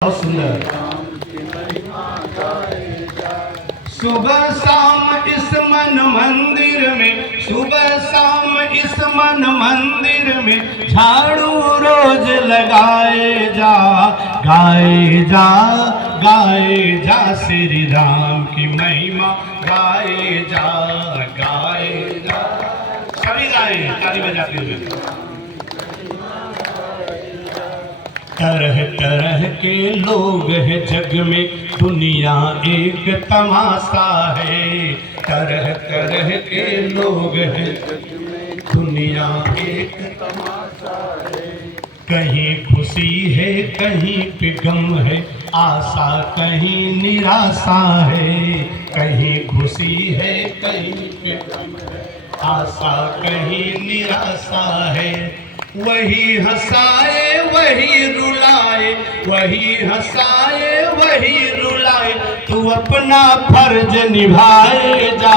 बहुत सुंदर। सुबह शाम इस मन मंदिर में, सुबह शाम इस मन मंदिर में झाड़ू रोज लगाए जा, गाए जा, गाए जा श्री राम की महिमा, गाए जा, गाए जा। सभी गाए ताली बजाते हुए। तरह तरह के लोग हैं जग में, दुनिया एक तमाशा है। तरह तरह के लोग हैं जग में, दुनिया एक तमाशा है। कहीं खुशी है कहीं पे गम है, आशा कहीं निराशा है। कहीं खुशी है कहीं पे गम है, आशा कहीं निराशा है। वही हंसाए वही रुलाए, वही हंसाए वही रुलाए, तू अपना फर्ज निभाए जा,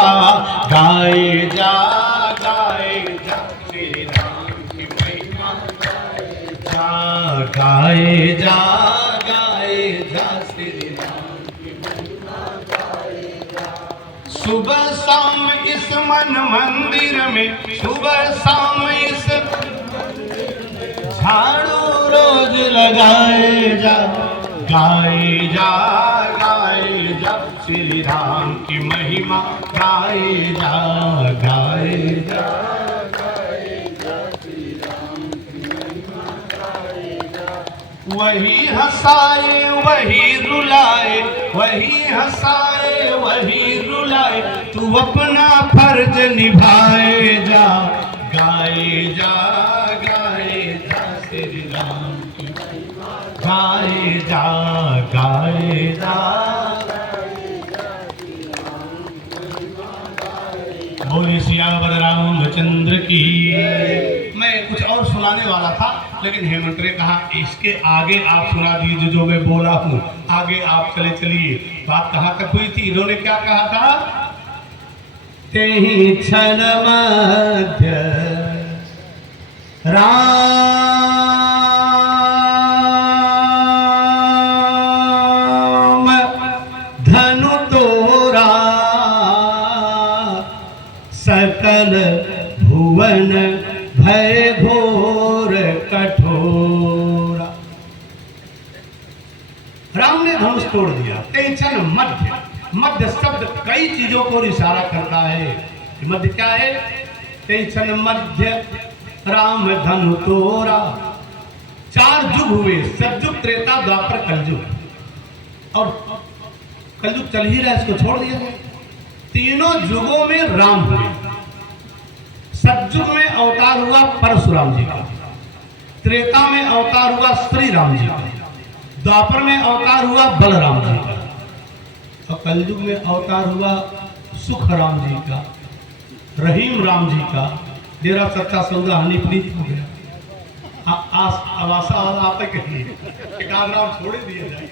गाए जा, गाए जा श्री राम की महिमा, गाए जा, गाए जा, गाए जा श्री राम की महिमा, गाए जा। सुबह शाम इस मन मंदिर में, सुबह शाम इस झाड़ू रोज लगाए जा, गाए जा, गाए जा श्री राम की महिमा, गाए जा, गाए जा, गाए जा श्री राम की महिमा, गाए जा। वही हंसाए वही रुलाए, वही हंसाए वही रुलाए, तू अपना फर्ज निभाए जा, गाए जा, गाए जा श्री राम की महिमा, गाए जा, गाए जा, बोले सियावर रामचंद्र की। मैं कुछ और सुनाने वाला था, लेकिन हेमंत ने कहा इसके आगे आप सुना दीजिए जो मैं बोला हूँ, आगे आप चले चलिए। बात कहाँ तक हुई थी? इन्होंने क्या कहा था? तेहि क्षण मध्य राम धनु तोरा, सकल भुवन भय घोर कठोरा। राम ने धनुष तोड़ दिया। तेहि क्षण मध्य, मध्य शब्द कई चीजों को इशारा करता है। मध्य क्या है? तेहि क्षण मध्य राम धनु तोरा। चार युग हुए, सतयुग, त्रेता, द्वापर, कलयुग। और कलयुग चल ही रहा है, इसको छोड़ दिया। तीनों युगों में राम हुए। सतयुग में अवतार हुआ परशुराम जी का, त्रेता में अवतार हुआ श्री राम जी का, द्वापर में अवतार हुआ बलराम जी का, और कलयुग में अवतार हुआ सुख राम जी का, रहीम राम जी का। डेरा सच्चा सौदा हनी प्रीत हो गया। आवासा आप कहिए एक आध राम छोड़ दिया जाए।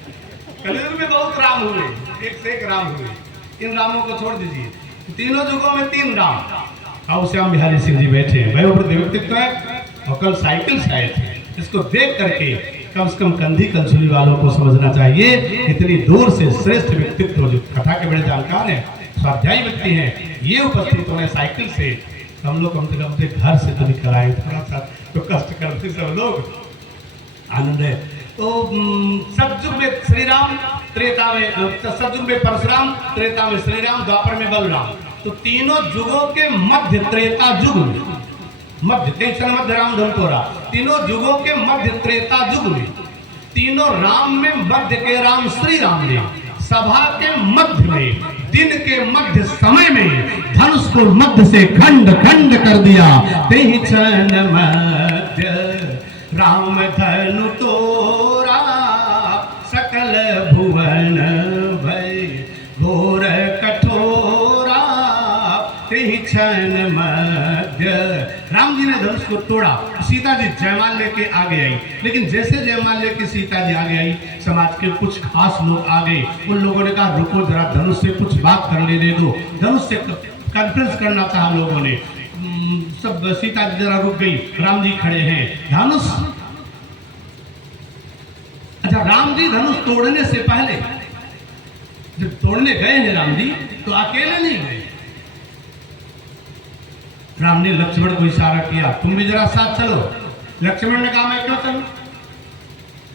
कलयुग में बहुत राम हुए, एक से एक राम हुए। इन रामों को छोड़ दीजिए। तीनों युगों में तीन राम। और श्याम बिहारी सिंह जी बैठे हैं, भाई वो व्यक्तित्व है। और कल साइकिल से आए थे, इसको देख करके कम से कम कंधी कंसुली वालों को समझना चाहिए, इतनी दूर से श्रेष्ठ व्यक्तित्व जो कथा के बड़े जानकार हैं, स्वाध्यायी व्यक्ति हैं, ये उपस्थित हुए साइकिल से। हम लोग कम से कम घर से तो निकल आए, थोड़ा सा तो कष्ट करते सब लोग। आनंद है। तो सतयुग में श्री राम, त्रेता में सतयुग में परशुराम, त्रेता में श्री राम, द्वापर में बलराम। तो तीनों युगों के मध्य त्रेता युग में, मध्य तेहि क्षण मध्य राम धनु तोरा, तीनों युगों के मध्य त्रेता युग में, तीनों राम में मध्य के राम श्री राम ने सभा के मध्य में, दिन के मध्य समय में धनुष को मध्य से खंड खंड कर दिया। तेहि क्षण मध्य राम धनु तोरा, सकल भुवन भय घोर कठोरा। तेहि क्षण मध्य राम जी ने धनुष को तोड़ा। सीता जी जयमाल लेके आगे आई, लेकिन जैसे जयमाल लेके सीता जी आगे आई, समाज के कुछ खास लोग आ गए। उन लोगों ने कहा रुको जरा, धनुष से कुछ बात कर लेने दो। धनुष से कॉन्फ्रेंस करना था हम लोगों ने। सब सीता जी जरा रुक गई, राम जी खड़े हैं। धनुष अच्छा, राम जी धनुष तोड़ने से पहले जब तोड़ने गए हैं राम जी तो अकेले नहीं गए। राम ने लक्ष्मण को इशारा किया, तुम भी जरा साथ चलो। लक्ष्मण ने कहा, मैं क्यों चलूं,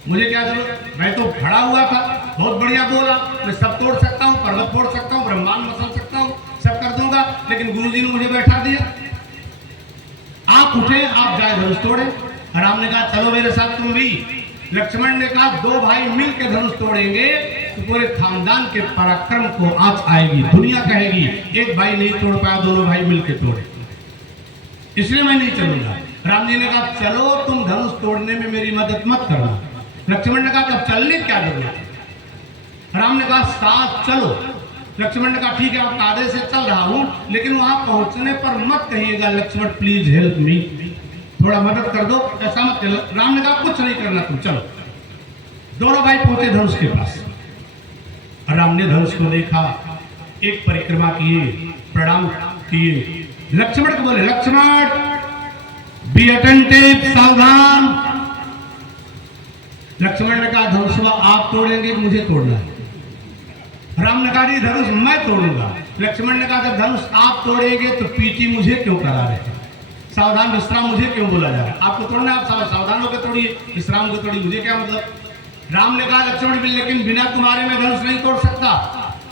मुझे क्या जरूरत, मैं तो खड़ा हुआ था, बहुत बढ़िया बोला, मैं सब तोड़ सकता हूँ, पर्वत तोड़ सकता हूँ, ब्रह्मांड मसल सकता हूँ, सब कर दूंगा, लेकिन गुरुजी ने मुझे बैठा दिया। आप उठे, आप जाए धनुष तोड़े। राम ने कहा, चलो मेरे साथ तुम भी। लक्ष्मण ने कहा, दो भाई मिलकर धनुष तोड़ेंगे तो पूरे खानदान के पराक्रम को आंच आएगी, दुनिया कहेगी एक भाई नहीं तोड़ पाया, दोनों भाई मिलकर तोड़े, इसलिए मैं नहीं चलूंगा। राम जी ने कहा, चलो तुम धनुष तोड़ने में मेरी मदद मत करना। लक्ष्मण ने कहा, तब चलने क्या जरूरत है। राम ने कहा, साथ चलो। लक्ष्मण ने कहा, ठीक है, आप आधे से चल रहा हूं, लेकिन वहां पहुंचने पर मत कहिएगा लक्ष्मण प्लीज हेल्प मी, थोड़ा मदद कर दो, ऐसा मत करो। राम ने कहा, कुछ नहीं करना, तुम चलो। दोनों भाई पहुंचे धनुष के पास। राम ने धनुष को देखा, एक परिक्रमा किए, प्रणाम किए। लक्ष्मण को बोले, लक्ष्मण बी अटेंटिव, सावधान। लक्ष्मण ने कहा, धनुष आप तोड़ेंगे, मुझे तोड़ना है। राम ने कहा, नहीं धनुष मैं तोड़ूंगा। लक्ष्मण ने कहा, जब धनुष आप तोड़ेंगे तो पीटी मुझे क्यों करा रहे हैं, सावधान विश्राम मुझे क्यों बोला जा रहा है, आपको तोड़ना है, आप सावधान होकर तोड़िए, विश्राम को तोड़िए, मुझे क्या मतलब। राम ने कहा, लक्ष्मण भी, लेकिन बिना तुम्हारे मैं धनुष नहीं तोड़ सकता।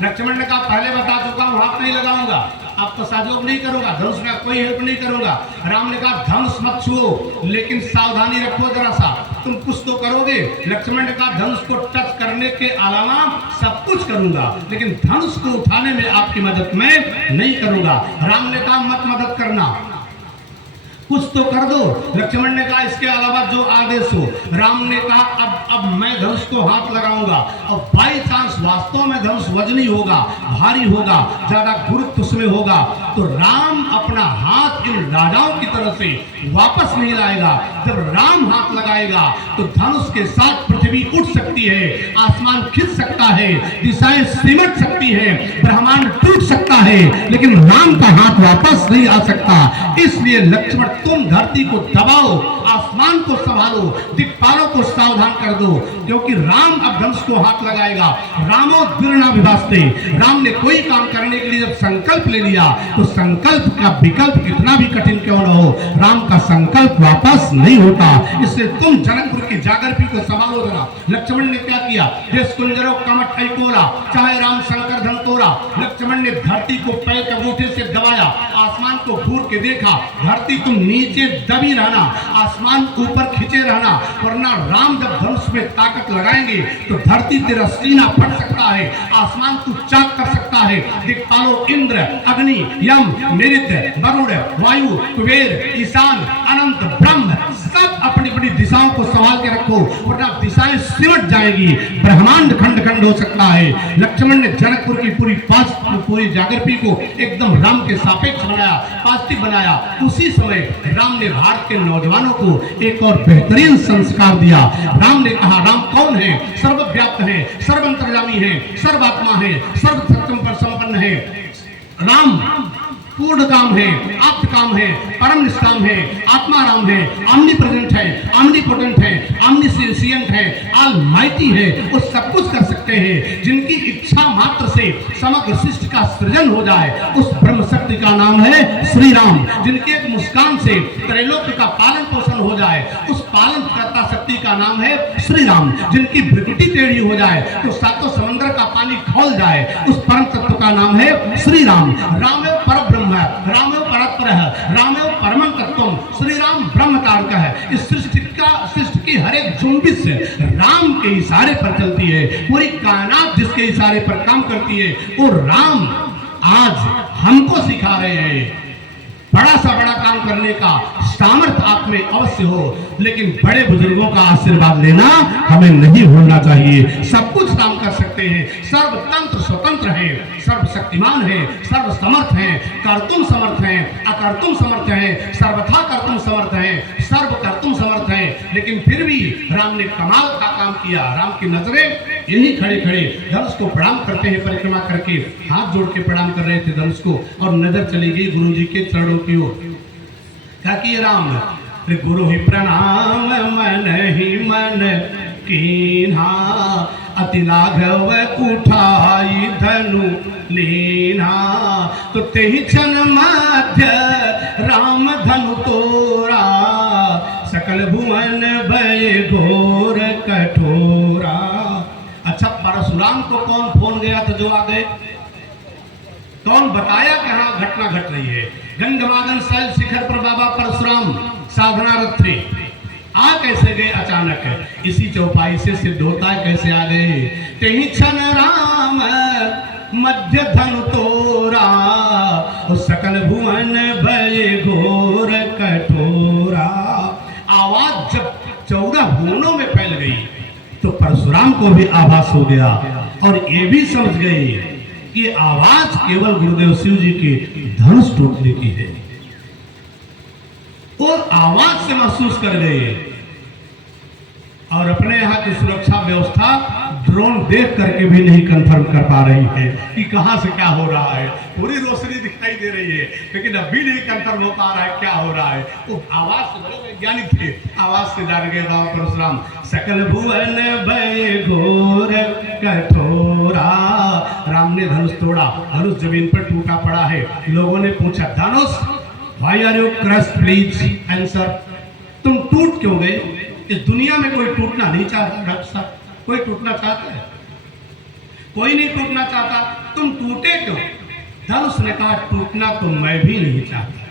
लक्ष्मण ने कहा, पहले बता चुका हूं, हाथ नहीं लगाऊंगा, आपको सहयोग नहीं करूंगा, धनुष में कोई हेल्प नहीं करूंगा। राम ने कहा, धनुष मत छुओ, लेकिन सावधानी रखो जरा सा, तुम कुछ तो करोगे। लक्ष्मण ने कहा, धनुष को टच करने के अलावा सब कुछ करूंगा, लेकिन धनुष को उठाने में आपकी मदद मैं नहीं करूंगा। राम ने कहा, मत मदद करना, कुछ तो कर दो। लक्ष्मण ने कहा, इसके अलावा जो आदेश हो। राम ने कहा, अब मैं धनुष को हाथ लगाऊंगा, और बाई चांस वास्तव में धनुष वजनी होगा, भारी होगा, ज्यादा गुरुत्व उसमें होगा, तो राम अपना हाथ इन राजाओं की तरफ से वापस नहीं लाएगा। जब राम हाथ लगाएगा तो धनुष के साथ पृथ्वी उठ सकती है, आसमान खिंच सकता है, दिशाएं सिमट सकती है, ब्रह्मांड टूट सकता है, लेकिन राम का हाथ वापस नहीं आ सकता। इसलिए लक्ष्मण, तुम धरती को दबाओ, आसमान को संभालो, दिक्पालों को सावधान कर दो, क्योंकि राम अब धनुष को हाथ लगाएगा। रामो द्विर्णा विभास्ते, राम ने कोई काम करने के लिए जब संकल्प ले लिया तो संकल्प का विकल्प कितना भी कठिन क्यों न हो, राम का संकल्प वापस नहीं होता। इसलिए तुम जनकपुर की जागरपी को संभालो जरा। लक्ष्मण ने क्या किया, कुंजरो कमट ऐकोला, चाहे राम शंकर धन तोड़ा। लक्ष्मण ने धरती को पैर के अंगूठे से दबाया, आसमान को घूर के देखा, धरती तुम नीचे दबी रहना, आसमान ऊपर खींचे रहना, वरना राम जब धनुष में ताकत लगाएंगे तो धरती तेरा सीना फट सकता है, आसमान तू चाक कर सकता है। दिक्पालो इंद्र, अग्नि, यम, निरुद्ध, वरुण, वायु, कुबेर, ईशान, अनंत, ब्रह्म, सब अपनी अपनी दिशाओं को संभाल के रखो, वरना दिशाएं सिमट जाएगी, ब्रह्मांड खंड खंड हो सकता है। लक्ष्मण ने जनकपुर की पूरी जागरपी को एकदम राम के सापेक्ष बनाया, पॉजिटिव बनाया। उसी समय राम ने भारत के नौजवानों को एक और बेहतरीन संस्कार दिया। राम ने कहा, राम कौन है, सर्वव्याप्त है, सर्वंतर्यामी है, सर्वात्मा है, सर्वशक्ति पर संपन्न है। राम पूर्ण काम है, आप्त काम है, परम निष्काम है, आत्मा राम है, ऑमनी प्रेजेंट है, ऑमनीपोटेंट है, ऑमनीसिएंट है, ऑलमाइटी है, वो सब कुछ कर सकते हैं। जिनकी इच्छा मात्र से समग्र सृष्टि का सृजन हो जाए, उस ब्रह्म शक्ति का नाम है श्री राम। जिनके एक मुस्कान से त्रैलोक्य का पालन पोषण हो जाए, उस पालन करता शक्ति का नाम है श्री राम। जिनकी भ्रुकुटी टेढ़ी हो जाए तो सातों समंदर का पानी खौल जाए, उस परम तत्व का नाम है श्री राम। राम परब्रह्म है, रामेव परतर है, रामेव परमं तत्वम, श्री राम ब्रह्म तारक है। इस सृष्टि की हर एक जुम्बिश राम के इशारे पर चलती है, पूरी कायनात जिसके इशारे पर काम करती है, वो राम आज हमको सिखा रहे हैं। बड़ा सा बड़ा काम करने का सामर्थ्य आप में अवश्य हो, लेकिन बड़े बुजुर्गों का आशीर्वाद लेना हमें नहीं भूलना चाहिए। सब कुछ काम कर सकते हैं, सर्वतंत्र स्वतंत्र है, सर्वशक्तिमान है, सर्वसमर्थ है, कर्तुम समर्थ है, अकर्तुम समर्थ है, सर्वथा कर्तुम समर्थ है, सर्व कर्तुम समर्थ है। लेकिन फिर भी राम ने कमाल का काम किया। राम की नजरें यही खड़े खड़े धनुष को प्रणाम करते हैं, परिक्रमा करके हाथ जोड़ के प्रणाम कर रहे थे धनुष को, और नजर चली गई गुरु जी के चरणों की ओर। क्या किए राम, गुरु ही प्रणाम मन ही मन कीन्हा, अति लाघव उठाई धनु लीना। तो तेहि क्षण मध्य राम धनु तोरा, सकल भुवन भय घोर कठोरा। अच्छा, परशुराम को कौन फोन गया था जो आ गए? कौन बताया कि हाँ घटना घट रही है? गंगमादन शैल शिखर पर बाबा परशुराम साधनारत थे। आ कैसे गए अचानक? इसी चौपाई से सिद्ध होता है कैसे आ गए। तेहि क्षण राम मध्य धनु तोरा, सकल भुवन भय घोर कठोरा। आवाज जब 14 भुवनों में फैल गई तो परशुराम को भी आभास हो गया और ये भी समझ गए कि आवाज केवल गुरुदेव शिव जी के धनुष टूटने की है। वो आवाज से महसूस कर गए और अपने यहाँ की सुरक्षा व्यवस्था ड्रोन देख करके भी नहीं कंफर्म कर पा रही है कि कहां से क्या हो रहा है। पूरी रोशनी दिखाई दे रही है लेकिन अभी नहीं कंफर्म हो पा रहा है क्या हो रहा है। वो आवाज से बड़े वैज्ञानिक थे, आवाज से जान गए बाबा परशुराम। सकल भुवन भय घोर कठोरा। राम ने धनुष तोड़ा, धनुष जमीन पर टूटा पड़ा है। लोगों ने पूछा, Dhanush why are you crushed, please answer. तुम टूट क्यों गए? इस दुनिया में कोई टूटना नहीं चाहता डॉक्टर साहब। कोई टूटना चाहता है? कोई नहीं टूटना चाहता। तुम टूटे क्यों? धनुष ने कहा, टूटना तो मैं भी नहीं चाहता।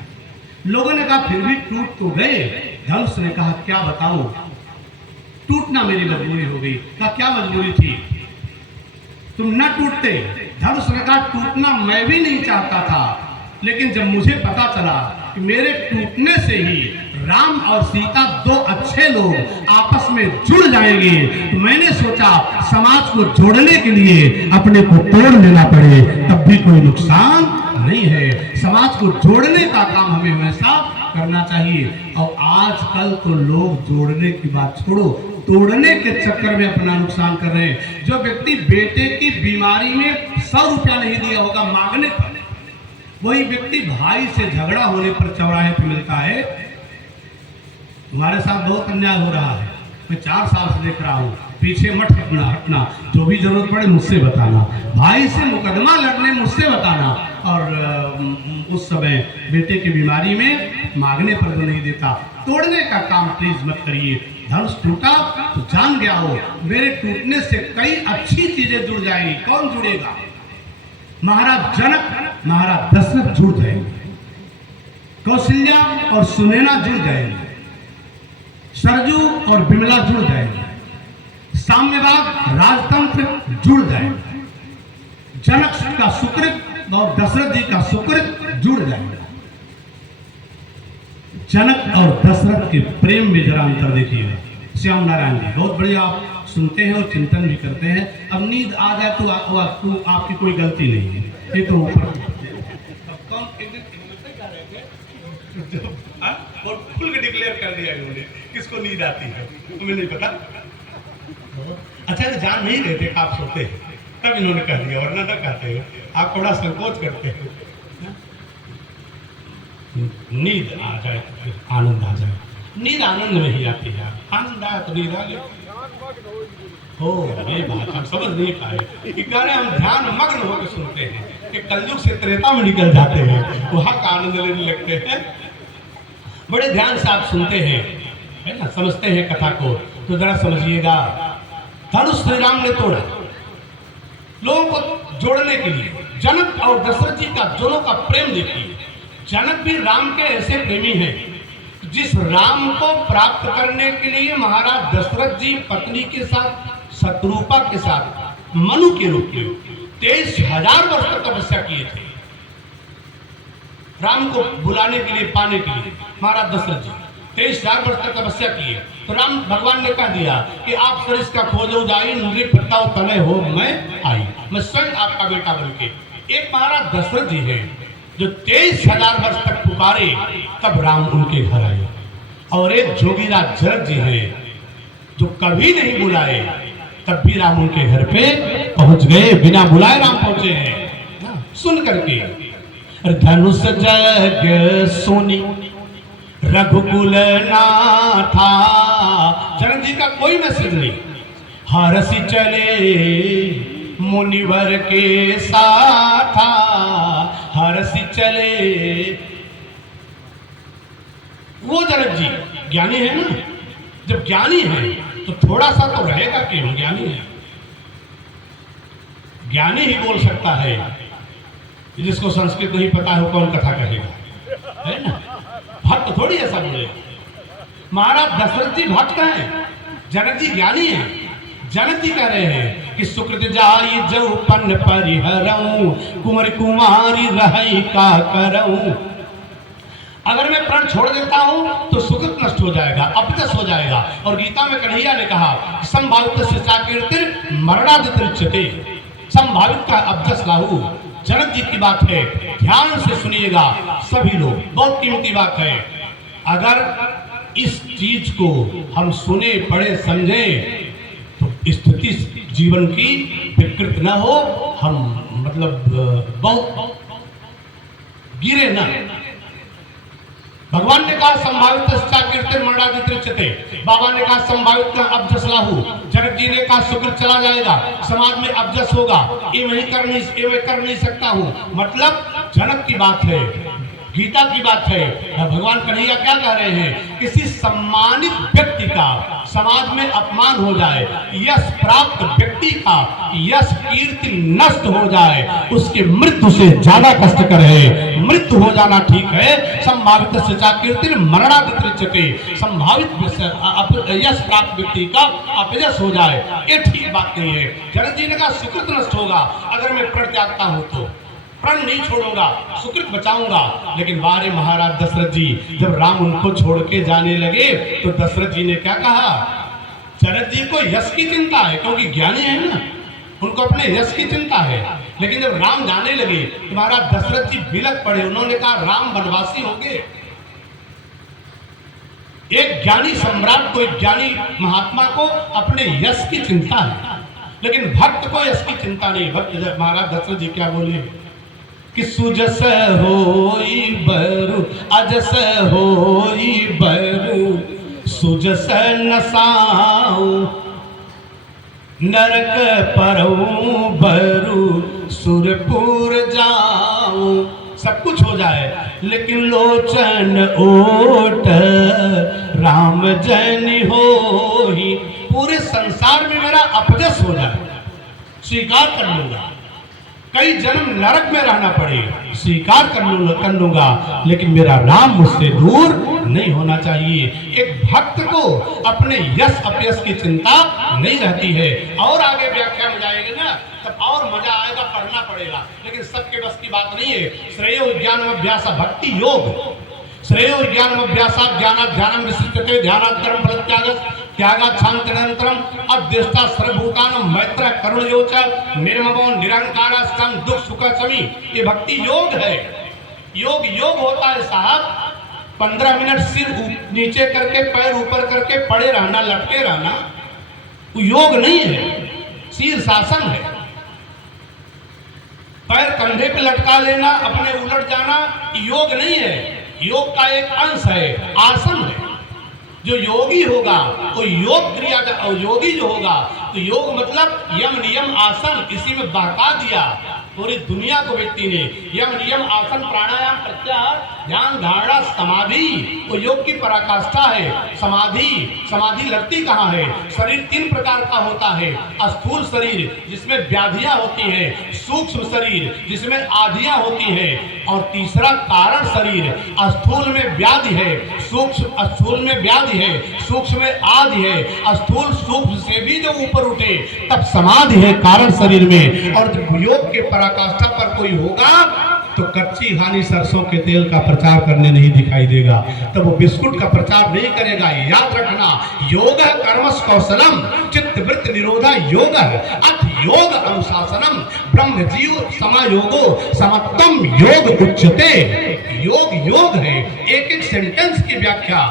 लोगों ने कहा, फिर भी टूट तो गए। धनुष ने कहा, क्या बताऊं, टूटना मेरी मजबूरी हो गई। कहा, क्या मजबूरी थी? तुम न टूटते। धनुष ने कहा, टूटना मैं भी नहीं चाहता था, लेकिन जब मुझे पता चला कि मेरे टूटने से ही राम और सीता दो अच्छे लोग आपस में जुड़ जाएंगे, तो मैंने सोचा समाज को जोड़ने के लिए अपने को तोड़ लेना पड़े तब भी कोई नुकसान नहीं है। समाज को जोड़ने का काम हमें हमेशा करना चाहिए। और आजकल तो लोग जोड़ने की बात छोड़ो, तोड़ने के चक्कर में अपना नुकसान कर रहे हैं। जो व्यक्ति बेटे की बीमारी में 100 रुपया नहीं दिया होगा मांगने पर, वही व्यक्ति भाई से झगड़ा होने पर चौराहे पर मिलता है। हमारे साथ बहुत अन्याय हो रहा है, मैं 4 साल से देख रहा हूँ। पीछे मत हटना, जो भी जरूरत पड़े मुझसे बताना, भाई से मुकदमा लड़ने मुझसे बताना। और उस समय बेटे की बीमारी में मांगने पर तो नहीं देता। तोड़ने का काम प्लीज मत करिए। धनुष टूटा तो जान गया हो, मेरे टूटने से कई अच्छी चीजें जुड़ जाएंगी। कौन जुड़ेगा? महाराज जनक, महाराज दशरथ जुड़ जाएंगे, कौशल्या और सुनैना जुड़ जाएंगे, सरजू और बिमला जुड़ जाएंगे, साम्यवाद राजतंत्र जुड़ जाएगा, जनक का सुकृत और दशरथ जी का सुकृत जुड़ जाएगा। जनक और दशरथ के प्रेम में जरा अंतर देखिएगा। श्याम नारायण जी बहुत बढ़िया आप सुनते हैं और चिंतन भी करते हैं। अब नींद आ जाए तो आपकी कोई गलती नहीं है, ये तो ऊपर और खुल के डिक्लेयर कर दिया इन्होंने किसको नींद आती है, तुम्हें नहीं पता। अच्छा तो जान नहीं रहे थे आप सोते हैं, तब इन्होंने कह दिया, वरना न कहते हो। आप थोड़ा संकोच करते हो। नींद आ जाए तो आनंद आ जाए। नींद आनंद में ही आती है। आनंद आया तो नींद आ गई। हो ये बात हम समझ नहीं पाए कि कह रहे हम ध्यान मग्न होकर सुनते हैं कि कलयुग से त्रेता में निकल जाते हैं, वहां का आनंद लेने लगते हैं। बड़े ध्यान से आप सुनते हैं, है ना, समझते हैं कथा को, तो जरा समझिएगा। धनुष श्री राम ने तोड़ा लोगों को जोड़ने के लिए। जनक और दशरथ जी का दोनों का प्रेम देखिए। जनक भी राम के ऐसे प्रेमी हैं जिस राम को प्राप्त करने के लिए महाराज दशरथ जी पत्नी के साथ, शत्रुपा के साथ, मनु के रूप में 23,000 वर्ष तक तपस्या किए थे। राम को बुलाने के लिए, पाने के लिए महाराज दशरथ जी 23,000 वर्ष तक तपस्या किए। तो राम भगवान ने कह दिया कि आप सरिस का खोजो जाई, नृ पट्टाओ तले हो मैं आई, मैं स्वयं आपका बेटा बनके। एक महाराज दशरथ जी है जो 23,000 वर्ष तक पुकारे, तब राम उनके घर आए। और एक जोगीराज जनक जी है जो कभी नहीं बुलाए, तब भी राम उनके घर पे पहुंच गए। बिना बुलाए राम पहुंचे हैं। सुन करके धनुष जग सोनी रघुकुल नाथा। जनक जी का कोई मैसेज नहीं, हरसि चले मुनिवर के साथा, हरसि चले। वो जनक जी ज्ञानी है ना, जब ज्ञानी है तो थोड़ा सा तो रहेगा कि हम ज्ञानी है। ज्ञानी ही बोल सकता है, जिसको संस्कृत नहीं पता है कौन कथा कहेगा, है ना। भक्त थोड़ी ऐसा बोले। महाराज दशरथ जी भक्त हैं, जनक जी ज्ञानी है। जनक जी कह रहे हैं कि सुकृत जाई जौपन परिहरऊं, कुंवर कुमारी रहई का करऊं। अगर मैं प्रण छोड़ देता हूं तो सुकृत नष्ट हो जाएगा, अपजस हो जाएगा। और गीता में कन्हैया ने कहा संभावित शिक्षा कीर्ति मरणादित्रिच्यते, संभावित का अपजस लाहू। जनक जी की बात है, ध्यान से सुनिएगा सभी लोग, बहुत कीमती बात है। अगर इस चीज को हम सुने पढ़े समझे तो स्थिति जीवन की विकृत न हो, हम मतलब बहुत गिरे ना। भगवान ने कहा संभावित कीर्तन मरणादित्रिच्यते, बाबा ने कहा संभावित अपजस लाहू, जनक जी ने कहा सुकृत चला जाएगा, समाज में अपजस होगा, ये मैं कर नहीं सकता हूं। मतलब जनक की बात है, गीता की बात है। भगवान कन्हैया क्या कह रहे हैं, किसी सम्मानित व्यक्ति का समाज में अपमान हो जाए, यश प्राप्त व्यक्ति का यश कीर्ति नष्ट हो जाए, उसके मृत्यु से ज्यादा कष्टकर है। मृत्यु हो जाना ठीक है, संभावित शिक्षा कीर्ति मरणादित्रिच्यते, संभावित यश प्राप्त व्यक्ति का अपयश हो जाए, ये ठीक बात नहीं है। जनक जी ने कहा सुकृत नष्ट होगा अगर मैं प्रण त्यागता हूं तो, प्रण नहीं छोड़ूंगा, सुकृत बचाऊंगा। लेकिन बारे महाराज दशरथ जी जब राम उनको छोड़ के जाने लगे तो दशरथ जी ने क्या कहा, जनक जी को यश की चिंता है क्योंकि ज्ञानी है ना, उनको अपने यश की चिंता है। लेकिन जब राम जाने लगे तो महाराज दशरथ जी बिलक पड़े, उन्होंने कहा राम वनवासी हो गए। एक ज्ञानी सम्राट को, एक ज्ञानी महात्मा को अपने यश की चिंता है, लेकिन भक्त को यश की चिंता नहीं। भक्त महाराज दशरथ जी क्या बोले कि सुजस होई बरु अजस होई बरु, सुजस नसाऊ नरक परऊ बरु, सुरपुर जाऊं। सब कुछ हो जाए लेकिन लोचन ओट राम जन होई, पूरे संसार में मेरा अपजस हो जाए स्वीकार कर लूंगा, कई जन्म नरक में रहना पड़े स्वीकार कर लूंगा, लेकिन मेरा राम मुझसे दूर नहीं होना चाहिए। एक भक्त को अपने यश अपयश की चिंता नहीं रहती है। और आगे व्याख्या में जाएंगे ना तब और मजा आएगा, पढ़ना पड़ेगा, लेकिन सबके बस की बात नहीं है। श्रेयो ज्ञानम अभ्यास भक्ति योग, श्रेयो ज्ञानम अभ्यास ज्ञानात् ध्यानम विशिष्यते, ध्यानात् कर्म फल त्यागात् शांतिरंतरम, अद्वेष्टा सर्वभूतानां मैत्र करुणयोच, निर्ममो निरंकार सम दुख सुख समी। ये भक्ति योग है। योग होता है साहब 15 मिनट सिर नीचे करके पैर ऊपर करके पड़े रहना, लटके रहना, वो योग नहीं है, शीर्षासन है। पैर कंधे पे लटका लेना, अपने उलट जाना, योग नहीं है। योग का एक अंश है, आसन है। जो योगी होगा वो योग क्रिया, और योगी जो होगा तो योग मतलब यम नियम आसन, इसी में बहका दिया पूरी दुनिया को व्यक्ति ने। यम नियम आसन प्राणायाम प्रत्याहार ध्यान धारणा समाधि, वो योग की पराकाष्ठा है। समाधि लगती कहाँ है? शरीर 3 प्रकार का होता है, स्थूल शरीर जिसमें व्याधियां होती हैं, सूक्ष्म शरीर जिसमें आधियां होती हैं, और तीसरा कारण शरीर। स्थूल में व्याधि है, सूक्ष्म स्थूल में व्याधि है, सूक्ष्म में आदि है, स्थूल सूक्ष्म से भी जो ऊपर उठे तब समाधि है कारण शरीर में। और जब योग के पराकाष्ठा पर कोई होगा तो कच्ची घानी सरसों के तेल का प्रचार करने नहीं दिखाई देगा, तब वो बिस्कुट का प्रचार नहीं करेगा। याद रखना, योग कर्मस कौशलम चित्त वृत्ति निरोधा योग अथ योग अनुशासनम ब्रह्म जीव समायोगो समत्तम योग उच्यते। योग है। एक सेंटेंस की व्याख्या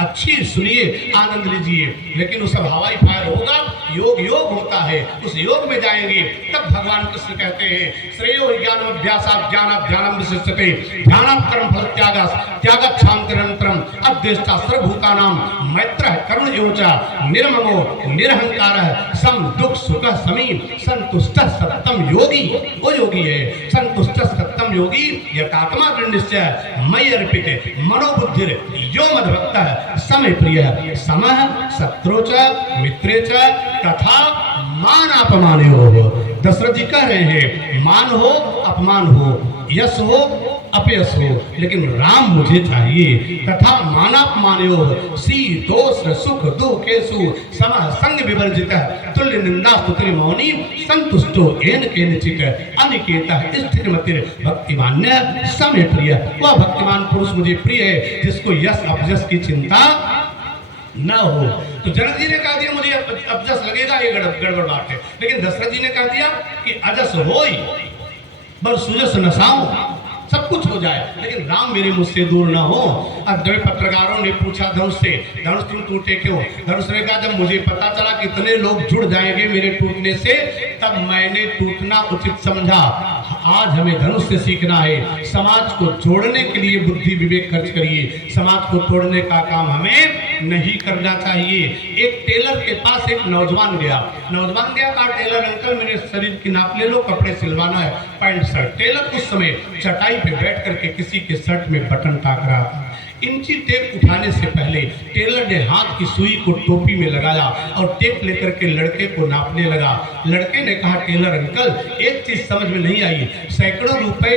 अच्छी सुनिए, आनंद लीजिए, लेकिन वो सब हवाई फायर होगा। योग योग होता है, उस योग में जाएंगे तब भगवान कृष्ण कहते हैं श्रेयो ज्ञानम अभ्यासात् ज्ञानात् ध्यानं विशिष्यते ध्यानात् कर्म फल त्यागात् शान्तिरनन्तरम् अद्वेष्टा सर्वभूतानां मैत्रः करुण एव च निर्ममो निरहंकारः सम दुख सुख समी संतुष्टः सत्तम योगी। वो योगी है संतुष्टः सत्तम योगी यथात्मा दृढ़निश्चय मयि अर्पित मनोबुद्धिर यो मद्भक्तः समय प्रिय समः शत्रु च मित्रे च तथा मान अपमानयोः। दशरथ जी कह रहे हैं मान हो अपमान हो यश हो अपयश हो लेकिन राम मुझे चाहिए। तथा मानापमानयोः शीतोष्ण सुख दुखेषु समः संग विवर्जितः तुल्य निंदा स्तुति मौनी संतुष्टो येन केनचित् अनिकेतः स्थितिमतिर् भक्तिमान्य समय प्रिय। वह भक्तिमान पुरुष मुझे प्रिय है जिसको यश अपयश की चिंता न हो। तो जनक जी ने कह दिया मुझे अपजस लगेगा, ये गड़बड़ बात है। लेकिन दशरथ जी ने कह दिया कि अजस होई बर सुजस नसाऊं, सब कुछ हो जाए लेकिन राम मेरे मुझसे दूर ना हो। अब जब पत्रकारों ने पूछा धनुष से, धनुष तुम टूटे क्यों? धनुष ने कहा जब मुझे पता चला कितने लोग जुड़ जाएंगे मेरे टूटने से तब मैंने टूटना उचित समझा। आज हमें धनुष से सीखना है, समाज को जोड़ने के लिए बुद्धि विवेक खर्च करिए, समाज को तोड़ने का काम हमें नहीं करना चाहिए। एक टेलर के पास एक नौजवान गया कहा टेलर अंकल मेरे शरीर की नाप ले लो, कपड़े सिलवाना है, पैंट शर्ट। टेलर उस समय चटाई पे बैठ करके किसी के शर्ट में बटन टाक रहा था। इंची टेप उठाने से पहले टेलर ने हाथ की सुई को टोपी में लगाया और टेप लेकर के लड़के को नापने लगा। लड़के ने कहा टेलर अंकल एक चीज समझ में नहीं आई, सैकड़ों रुपए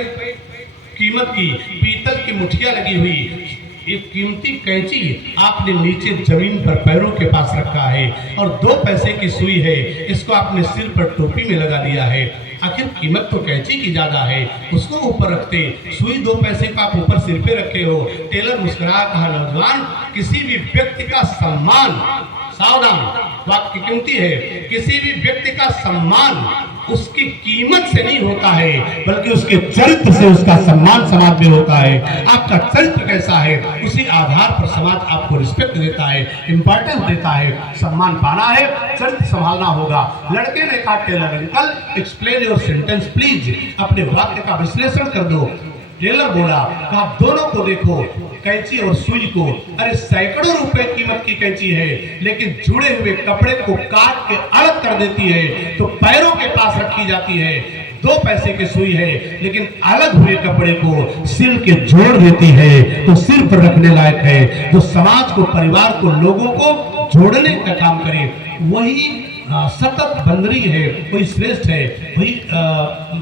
कीमत की पीतल की मुठिया लगी हुई एक कीमती कैंची आपने नीचे जमीन पर पैरों के पास रखा है और 2 पैसे की सुई है, इसको आपने सिर पर टोपी में लगा लिया है। आखिर कीमत तो कैंची की ज्यादा है, उसको ऊपर रखते, सुई 2 पैसे को आप ऊपर सिर पे रखे हो। टेलर मुस्कुरा कहा नौजवान किसी भी व्यक्ति का सम्मान, सावधान वाक्य कीमती है, किसी भी व्यक्ति का सम्मान उसकी कीमत से नहीं होता है बल्कि उसके चरित्र से उसका सम्मान समाज में होता है। आपका चरित्र कैसा है उसी आधार पर समाज आपको रिस्पेक्ट देता है, इंपॉर्टेंस देता है। सम्मान पाना है, चरित्र संभालना होगा। लड़के ने कहा tailor uncle explain your sentence please, अपने वाक्य का विश्लेषण कर दो। टेलर बोला कहा दोनों को देखो, कैंची और सुई को। अरे सैकड़ों रुपए कीमत की कैंची है लेकिन जुड़े हुए कपड़े को काट के अलग कर देती है तो पैरों के पास रखी जाती है। 2 पैसे की सुई है लेकिन अलग हुए कपड़े को सिल के जोड़ देती है तो सिर पर रखने लायक है। जो समाज को, परिवार को, लोगों को जोड़ने का काम करे वही सतत बंदरी है, वही श्रेष्ठ है, वही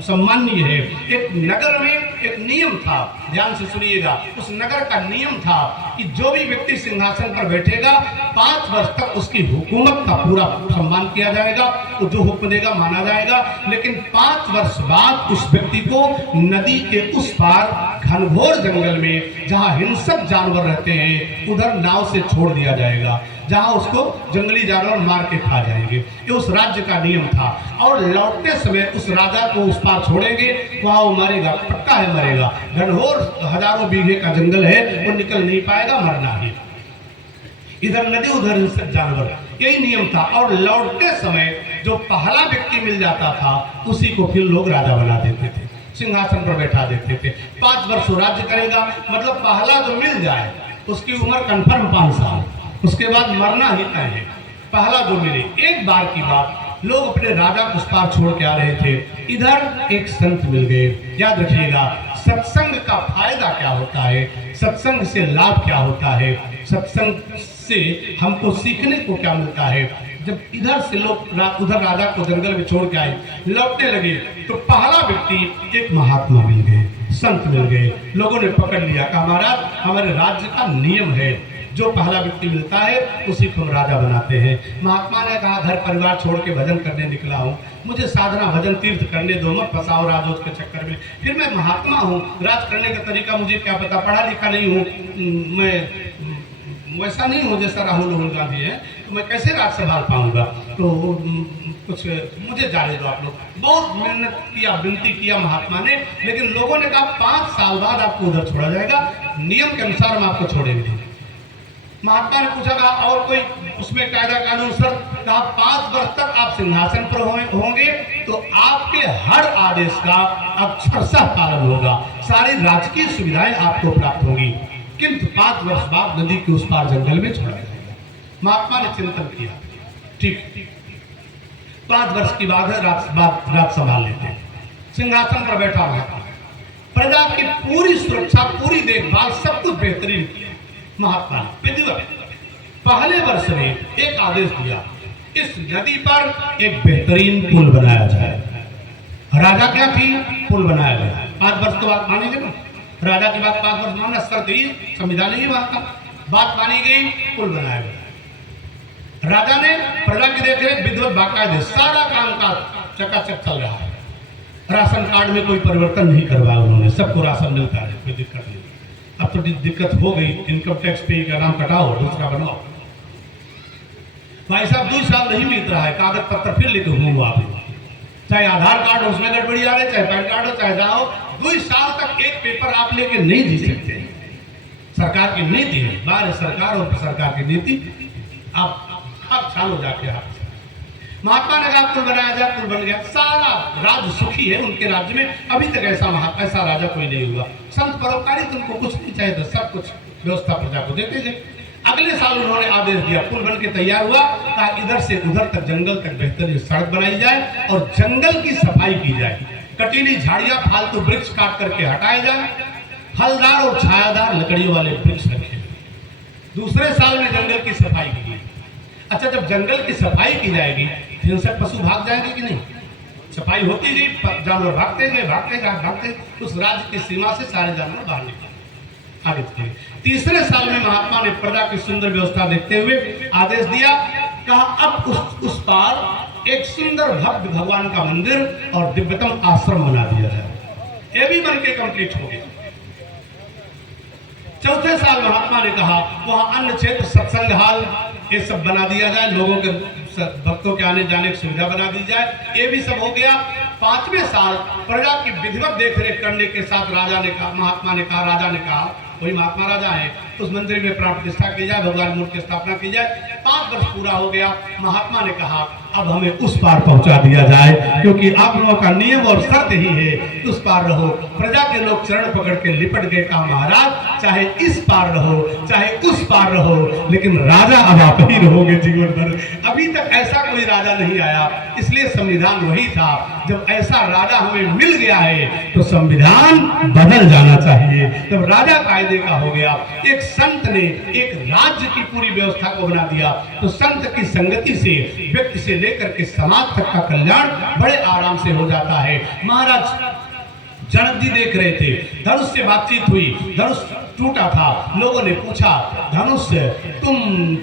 सम्माननीय है। एक नगर में एक नियम था, ध्यान से सुनिएगा। उस नगर का नियम था कि जो भी व्यक्ति सिंहासन पर बैठेगा 5 वर्ष तक उसकी हुकूमत का पूरा सम्मान किया जाएगा, वो जो हुक्म देगा माना जाएगा। लेकिन 5 वर्ष बाद उस व्यक्ति को नदी के उस पार घनघोर जंगल में जहाँ हिंसक जानवर रहते हैं उधर नाव से छोड़ दिया जाएगा, जहां उसको जंगली जानवर मार के खा जाएंगे। ये उस राज्य का नियम था। और लौटते समय उस राजा को उस पार छोड़ेंगे, वहां वो मरेगा, पक्का है मरेगा। घनघोर हजारों बीघे का जंगल है, वो निकल नहीं पाएगा, मरना ही। इधर नदी उधर हिंसक जानवर, यही नियम था। और लौटते समय जो पहला व्यक्ति मिल जाता था उसी को फिर लोग राजा बना देते थे, सिंहासन पर बैठा देते थे। 5 वर्ष राज्य करेगा, मतलब पहला जो मिल जाए उसकी उम्र कन्फर्म 5 साल, उसके बाद मरना ही तय है। पहला जो मिले। एक बार की बात, लोग अपने राजा को उस पार छोड़ के आ रहे थे, इधर एक संत मिल गए। याद रखिएगा सत्संग का फायदा क्या होता है, सत्संग से लाभ क्या होता है, सत्संग से हमको सीखने को क्या मिलता है। जब इधर से लोग उधर राजा को जंगल में छोड़ के आए, लौटने लगे तो पहला व्यक्ति एक महात्मा मिल गए, संत मिल गए। लोगों ने पकड़ लिया, कहा महाराज हमारे राज्य का नियम है, जो पहला व्यक्ति मिलता है उसी को हम राजा बनाते हैं। महात्मा ने कहा घर परिवार छोड़ के भजन करने निकला हूँ, मुझे साधना भजन तीर्थ करने दो, मत फंसाओ राजोज के चक्कर में। फिर मैं महात्मा हूँ, राज करने का तरीका मुझे क्या पता, पढ़ा लिखा नहीं हूँ, मैं वैसा नहीं हूँ जैसा राहुल गांधी है, तो मैं कैसे राज संभाल पाऊंगा। तो कुछ मुझे जाने दो आप लोग। बहुत मेहनत किया, विनती किया महात्मा ने, लेकिन लोगों ने कहा 5 साल बाद आपको उधर छोड़ा जाएगा, नियम के अनुसार हम आपको छोड़ेंगे। महात्मा ने पूछा था और कोई उसमें कायदा कानून सर? कहा 5 वर्ष तक आप सिंहासन पर होंगे तो आपके हर आदेश का अक्षरशः पालन होगा, सारी राजकीय सुविधाएं आपको प्राप्त होंगी, किंतु 5 वर्ष बाद नदी के उस पार जंगल में छोड़ा जाएगा। महात्मा ने चिंतन किया, ठीक 5 वर्ष की बात है, रात संभाल लेते हैं। सिंहासन पर बैठा महात्मा, प्रजा की पूरी सुरक्षा, पूरी देखभाल, सब कुछ बेहतरीन किया महात्मा ने। विधिवत पहले वर्ष में एक आदेश दिया, इस नदी पर एक बेहतरीन पुल बनाया जाए। राजा क्या थी? पुल बनाया गया। 5 वर्ष के बाद मानेंगे ना, राजा की बात 5 वर्ष मानना शर्त ही, संविधान ही बात मानी गई, पुल बनाया गया। राजा ने प्रजा की देखरेख विधिवत बाकायदे सारा काम काज चकाचक चल रहा है। राशन कार्ड में कोई परिवर्तन नहीं करवाया उन्होंने, सबको राशन मिलता है, कोई दिक्कत नहीं। अब तो दिक्कत हो गई, इनकम टैक्स पे का नाम कटाओ, दूसरा बनाओ। भाई साहब 2 साल नहीं मिल रहा है, कागज पत्र फिर लेके घूमो आप, चाहे आधार कार्ड हो उसमें गड़बड़ी आ रही, चाहे पैन कार्ड हो, चाहे जाओ, 2 साल तक एक पेपर आप लेके नहीं जी सकते। सरकार की नीति है, बाहर सरकार और सरकार की नीति, आप छानो जाके आप। महात्मा ने कहा पुल बनाया जाए, पुल बन गया, सारा राज्य सुखी है उनके राज्य में। अभी तक ऐसा राजा कोई नहीं हुआ। संत परोपकारी, तुमको कुछ नहीं चाहिए था, सब कुछ व्यवस्था प्रजा को देते थे। अगले साल उन्होंने आदेश दिया, पुल बन के तैयार हुआ, कहा इधर से उधर तक जंगल तक बेहतरीन सड़क बनाई जाए और जंगल की सफाई की जाए, कटीली झाड़ियां, फालतू वृक्ष काट करके हटाए जाए, फलदार और छायादार लकड़ियों वाले वृक्ष रखे। दूसरे साल में जंगल की सफाई की गई। अच्छा, जब जंगल की सफाई की जाएगी फिर से पशु भाग जाएंगे कि नहीं? सफाई होती गई, जानवर भागते, उस राज्य की सीमा से सारे जानवर बाहर निकले, आगे चले। तीसरे साल में महात्मा ने प्रजा की सुंदर व्यवस्था देखते हुए आदेश दिया, कहा अब उस पार एक सुंदर भव्य भगवान का मंदिर और दिव्यतम आश्रम बना दिया जाए। ये भी बन के कंप्लीट हो गया। चौथे साल महात्मा ने कहा वहां अन्न क्षेत्र, सत्संग हाल, ये सब बना दिया जाए, लोगों के भक्तों के आने जाने की सुविधा बना दी जाए, ये भी सब हो गया। 5वें साल प्रजा की विधिवत देखरेख करने के साथ राजा ने कहा, महात्मा ने कहा, राजा ने कहा, वही महात्मा राजा है, उस मंदिर में प्राण प्रतिष्ठा की जाए, भगवान मूर्ति की स्थापना की जाए। 5 वर्ष पूरा हो गया। महात्मा ने कहा अब हमें उस पार पहुंचा दिया जाए, क्योंकि आप लोगों का नियम और शर्त ही है उस पार रहो। प्रजा के लोग चरण पकड़ के लिपट गए, कहा महाराज चाहे इस पार रहो चाहे उस पार रहो, लेकिन राजा अब आप ही रहोगे जीवन भर। अभी तक ऐसा कोई राजा नहीं आया, इसलिए संविधान वही था। जब ऐसा राजा हमें मिल गया है तो संविधान बदल जाना चाहिए। जब राजा कायदे का हो गया, एक संत ने एक राज्य की पूरी व्यवस्था को बना दिया, तो संत की संगति से व्यक्ति से लेकर के समाज तक का कल्याण बड़े आराम से हो जाता है। महाराज जनक जी देख रहे थे, धनुष से बातचीत हुई, धनुष टूटा था, लोगों ने पूछा धनुष तुम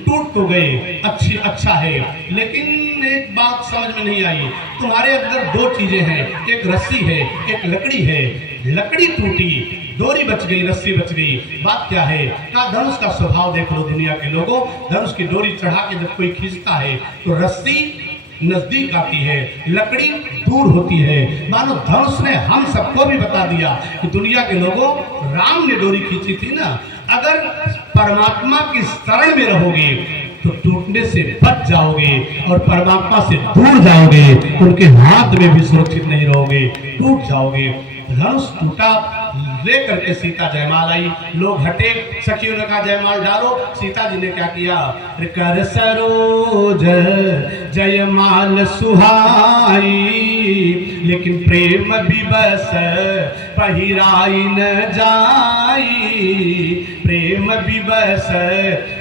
टूट तो गए, अच्छा है, लेकिन एक बात समझ में नहीं आई, तुम्हारे अंदर 2 चीजें हैं, एक रस्सी है एक लकड़ी है, लकड़ी टूटी, डोरी बच गई, रस्सी बच गई, बात क्या है? कहा धनुष का स्वभाव देख लो दुनिया के लोगों, धनुष की डोरी चढ़ा के जब कोई खींचता है तो रस्सी नजदीक आती है, लकड़ी दूर होती है। मानो धनुष ने हम सबको भी बता दिया कि दुनिया के लोगों, राम ने डोरी खींची थी ना, अगर परमात्मा की शरण में रहोगे तो टूटने से बच जाओगे और परमात्मा से दूर जाओगे, उनके हाथ में भी सुरक्षित नहीं रहोगे, टूट जाओगे। धनुष टूटा, लेकर के सीता जयमाल आई, लोग हटे, सखियों ने कहा जयमाल डालो। सीता जी ने क्या किया? कर सरोज जयमाल सुहाई, लेकिन प्रेम विवश पहिराई न जाई, प्रेम विवश।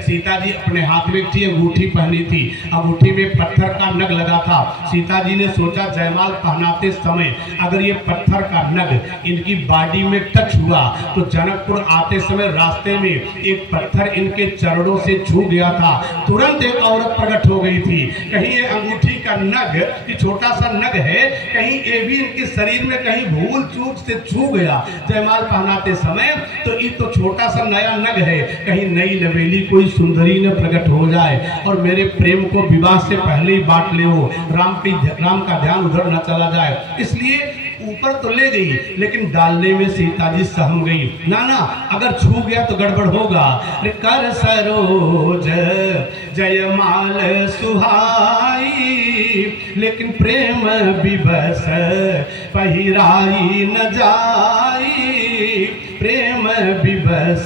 सीता जी अपने हाथ में थी अंगूठी पहनी थी, अंगूठी में पत्थर का नग लगा था। सीता जी ने सोचा जयमाल पहनाते समय अगर ये पत्थर का नग इनकी बॉडी में टच हुआ तो जनकपुर आते समय रास्ते में एक पत्थर इनके चरणों से छू गया था, तुरंत एक औरत प्रकट हो गई थी। कहीं ये अंगूठी का नग, ये छोटा सा नग है, कहीं ये भी इनके शरीर में कहीं भूल चूक से छू गया जयमाल पहनाते समय, तो ये तो छोटा सा नया नग है, कहीं नई नवेली कोई सुंदरी ने प्रकट हो जाए और मेरे प्रेम को विवाह से पहले ही बांट ले, हो राम का ध्यान उधर न चला जाए। इसलिए ऊपर तो ले गई, लेकिन डालने में सीता जी सहम गई। ना अगर छू गया तो गड़बड़ होगा। कर सरोज जयमाल सुहाई, लेकिन प्रेम विवश पहिराई न जाई, प्रेम विवश।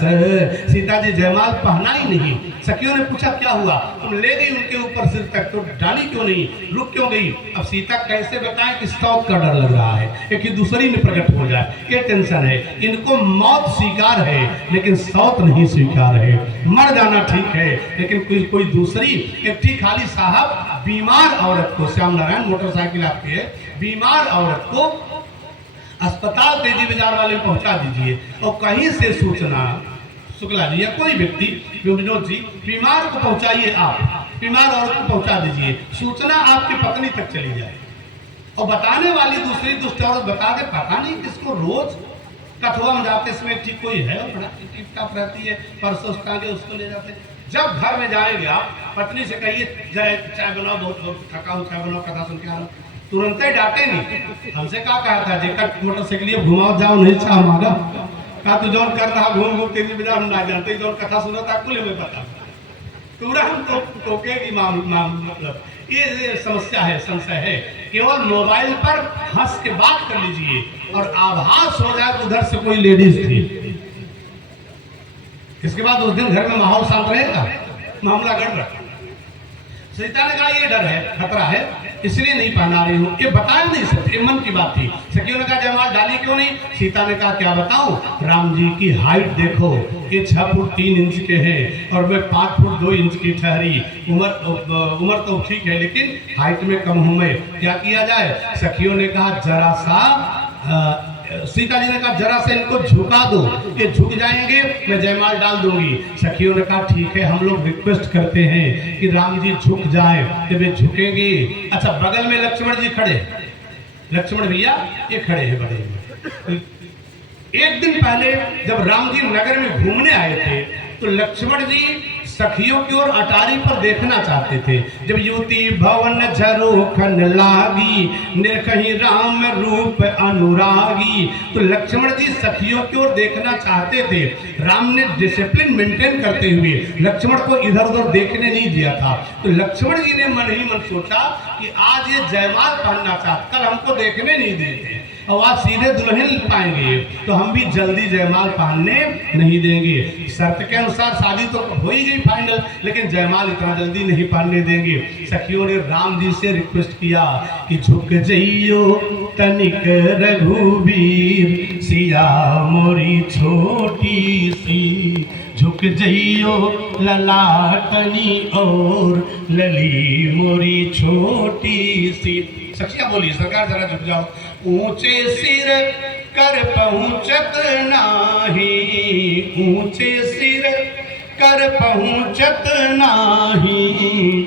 सीता जी जयमाल पहना ही नहीं। सखियों ने पूछा क्या हुआ, तुम ले गई उनके ऊपर सिर तक तो डाली क्यों नहीं, रुक क्यों गई। अब सीता कैसे बताएं कि सौत का डर लग रहा है, एक दूसरी में प्रकट हो जाए, ये टेंशन है। इनको मौत स्वीकार है लेकिन सौत नहीं स्वीकार है। मर जाना ठीक है लेकिन कोई दूसरी। एक ठीक खाली साहब बीमार औरत को, श्याम नारायण मोटरसाइकिल आपकी है, बीमार औरत को अस्पताल तेजी बाजार वाले पहुंचा दीजिए। और कहीं से सूचना, शुक्ला जी या कोई व्यक्ति, विनोद जी, बीमार को पहुंचाइए, आप बीमार औरत को पहुंचा दीजिए, सूचना आपकी पत्नी तक चली जाए। और बताने वाली दूसरी दुष्ट औरत बता दे, पता नहीं किसको रोज कठुआ में जाते समय ठीक कोई है और बड़ा टिप टाप रहती है, परसों टांगे उसको ले जाते। जब घर में जाएंगे आप पत्नी से कहिए चाय बनाओ, बहुत थका हूँ, चाय बनाओ, कथा सुन के आ रहा हूँ, तुरंत ही डांटे नहीं। हमसे क्या कहा था, जेकर मोटरसाइकिल घुमाओ जाओ नहीं चाह मांगा, कहा तू जौन कर रहा घूम घूम तेजी बाजार हम ना जानते, जौन कथा सुना था कुल में पता पूरा हम तो टोकेगी मतलब। ये समस्या है, संशय है। केवल मोबाइल पर हंस के बात कर लीजिए और आभास हो जाए उधर से कोई लेडीज थी, इसके बाद उस दिन घर में माहौल शांत रहेगा, मामला गड़बड़। सीता ने कहा ये डर है, खतरा है, इसलिए नहीं पहना रही हूँ। ये बताया नहीं सकते, मन की बात थी। सखियों ने कहा जयमाल डाली क्यों नहीं। सीता ने कहा क्या बताऊं, राम जी की हाइट देखो, ये 6 फुट 3 इंच के हैं और मैं 5 फुट 2 इंच की ठहरी। उम्र तो ठीक है लेकिन हाइट में कम हूं मैं, क्या किया जाए। सखियों ने कहा जरा सा, सीता जी ने कहा जरा से इनको झुका दो, ये झुक जाएंगे, मैं जयमाल डाल दूंगी। सखियों ने कहा ठीक है, हम लोग रिक्वेस्ट करते हैं कि राम जी झुक जाए, तो वे झुकेंगे। अच्छा, बगल में लक्ष्मण जी खड़े, लक्ष्मण भैया ये खड़े हैं बगल में। एक दिन पहले जब राम जी नगर में घूमने आए थे तो लक्ष्मण जी सखियों की ओर अटारी पर देखना चाहते थे। जब युति भवन झरोखन लागी, निरखही राम रूप अनुरागी, तो लक्ष्मण जी सखियों की ओर देखना चाहते थे। राम ने डिसिप्लिन मेंटेन करते हुए लक्ष्मण को इधर उधर देखने नहीं दिया था। तो लक्ष्मण जी ने मन ही मन सोचा कि आज ये जयमाल पहनना चाहता, कल हमको देखने नहीं देते और आज सीधे दुल्हन पाएंगे तो हम भी जल्दी जयमाल पहनने नहीं देंगे। शर्त के अनुसार शादी तो हो ही गई फाइनल, लेकिन जयमाल इतना जल्दी नहीं पहनने देंगे। सखियों ने राम जी से रिक्वेस्ट किया कि झुक जइयो तनिक रघुवीर, सिया मोरी छोटी सी, झुक जइयो ललाटनी और लली मोरी छोटी सी। सखिया बोली सरकार जरा झुक जाओ। ऊंचे सिर कर पहुंचत नाही, ऊंचे सिर कर पहुंचत नाही,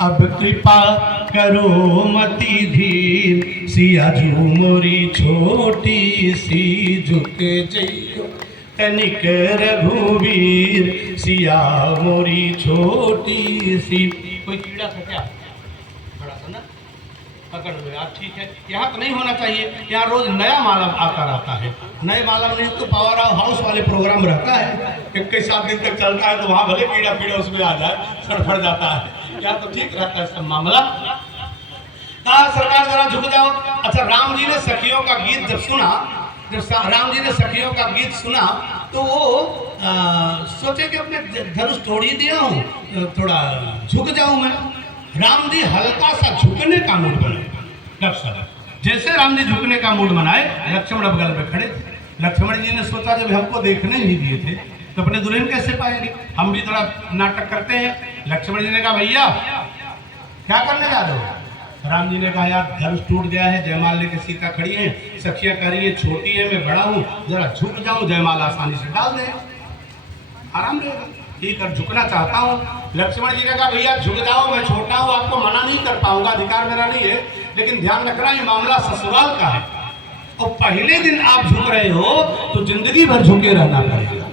अब कृपा करो मति धीर, सिया जू मोरी छोटी सी, झुक जइयो तनिक रघुवीर, सिया मोरी छोटी सी। कोई कीड़ा था क्या, बड़ा था ना, पकड़ लो आप, ठीक है। यहाँ तो नहीं होना चाहिए, यहाँ रोज नया मालम आता रहता है। नए मालम नहीं तो पावर हाउस वाले प्रोग्राम रहता है, 21 दिन तक चलता है, तो वहाँ भले कीड़ा उसमें आ जाए, फड़फड़ जाता है। यहाँ तो ठीक रहता है सब मामला। कहा सरकार जरा झुक जाओ। अच्छा, राम जी ने सखियों का गीत जब सुना, जब राम जी ने सखियों का गीत सुना तो वो सोचे कि अपने धनुष तोड़ ही दिया हूँ, थोड़ा झुक जाऊं मैं। राम जी हल्का सा झुकने का मूड बनाए। जैसे राम जी झुकने का मूड बनाए, लक्ष्मण बगल में खड़े थे। लक्ष्मण जी ने सोचा जब हमको देखने नहीं दिए थे तो अपने दुल्हन कैसे पाएंगे, हम भी थोड़ा नाटक करते हैं। लक्ष्मण जी ने कहा भैया क्या करने जा रहे हो। राम जी ने कहा यार धनुष टूट गया है, जयमाल लेके सीता खड़ी है, सखिया कह रही है छोटी है, मैं बड़ा हूँ, जरा झुक जाऊं, जयमाल आसानी से डाल दे, आराम रहेगा। ठीक है, झुकना चाहता हूँ। लक्ष्मण जी ने कहा भैया झुक जाओ, मैं छोटा हूँ, आपको मना नहीं कर पाऊंगा, अधिकार मेरा नहीं है, लेकिन ध्यान रखना ये मामला ससुराल का है और पहले दिन आप झुक रहे हो तो जिंदगी भर झुके रहना पड़ेगा।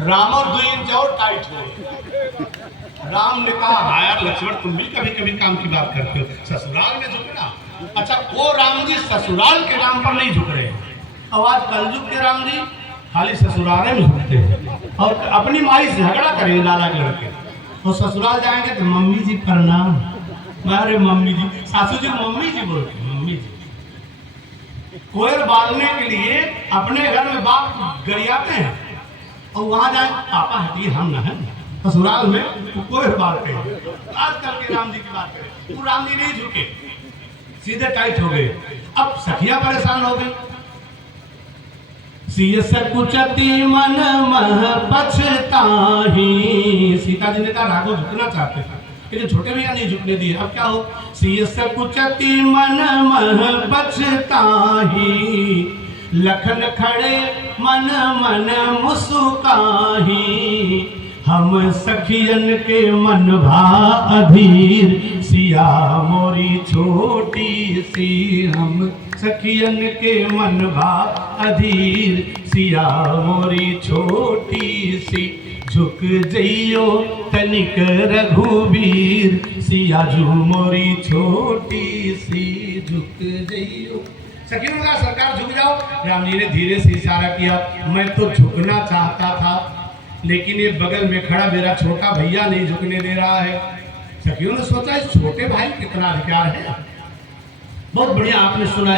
राम और 2 इंच और टाइट हो, राम ने कहा हाँ यार लक्ष्मण तुम भी कभी कभी काम की बात करते हो, ससुराल में झुकना। अच्छा वो राम जी ससुराल के नाम पर नहीं झुक रहे हैं, और आज कलयुग के राम जी खाली ससुराल में झुकते हैं और अपनी माई से झगड़ा करेंगे लाला के लड़के। तो ससुराल जाएंगे तो मम्मी जी प्रणाम, अरे मम्मी जी, सासू जी मम्मी जी बोलते मम्मी जी। कोयल बालने के लिए अपने घर में बाप गरियाते हैं और वहां जाए पापा हटिए हम न है, ससुराल में कोयल बालते हैं। आजकल के राम जी की बात करें, वो राम जी नहीं झुके, सीधे टाइट हो गए। अब सखियां परेशान हो गई। सीस कुचती मन मह पछताही, सीता जी ने कहा राघव झुकना चाहते थे लेकिन छोटे भैया नहीं झुकने दिए। अब क्या हो, सीस कुचती मन मह पछताही, लखन खड़े मन मन मुस्काही, हम सखियन के मन भा अधीर, सिया मोरी छोटी सी, हम सखियन के मन भा अधीर, सिया मोरी छोटी सी, झुक जइयो तनिक रघुबीर, सिया जू मोरी छोटी सी, झुक जइयो। सखियों का सरकार झुक जाओ। राम जी ने धीरे से इशारा किया, मैं तो झुकना चाहता था लेकिन ये बगल में खड़ा मेरा छोटा भैया नहीं झुकने दे रहा है। सखियों ने सोचा इस छोटे भाई कितना अधिकार है। बहुत बढ़िया आपने सुना है।